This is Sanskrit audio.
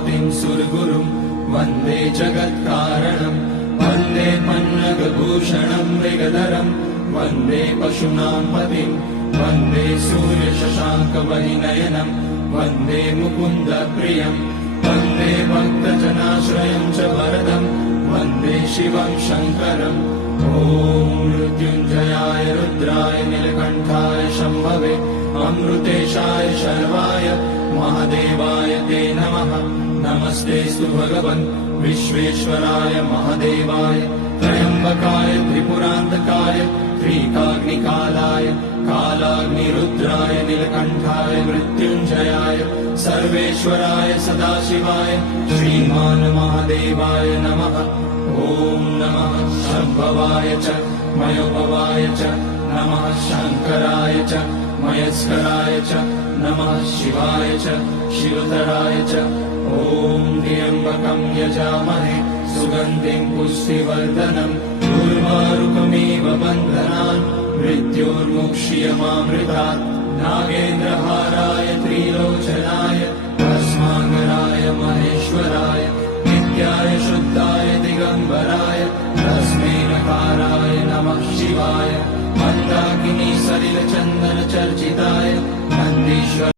पतिं सुरगुरुं वन्दे जगत्कारणं वन्दे पन्नगभूषणं मृगधरं वन्दे पशूनां पतिं वन्दे सूर्यशशाङ्कवलिनयनं वन्दे मुकुन्दप्रियं वन्दे भक्तजनाश्रयं च वरदं वन्दे शिवं शङ्करम् ॐ मृत्युञ्जयाय रुद्राय नीलकण्ठाय शम्भवे अमृतेशाय शर्वाय महादेवाय ते नमः। नमस्तेऽस्तु भगवन् विश्वेश्वराय महादेवाय त्र्यम्बकाय त्रिपुरान्तकाय त्रिकाग्निकालाय कालाग्निरुद्राय नीलकण्ठाय मृत्युञ्जयाय सर्वेश्वराय सदाशिवाय श्रीमान् महादेवाय नमः। ॐ नमः शम्भवाय च मयोभवाय च नमः शङ्कराय च मयस्कराय च नमः शिवाय च शिवतराय च ॐ त्र्यम्बकं यजामहे सुगन्धिं पुष्टिवर्धनम् उर्वारुकमिव बन्धनान् मृत्योर्मुक्ष्यमामृतात् नागेन्द्रहाराय त्रिलोचनाय भस्माङ्गराय महेश्वराय नित्याय शुद्धाय दिगम्बराय तस्मै नकाराय नमः शिवाय मन्दाकिनी सलिलचन्दनचर्चिताय नन्दीश्वर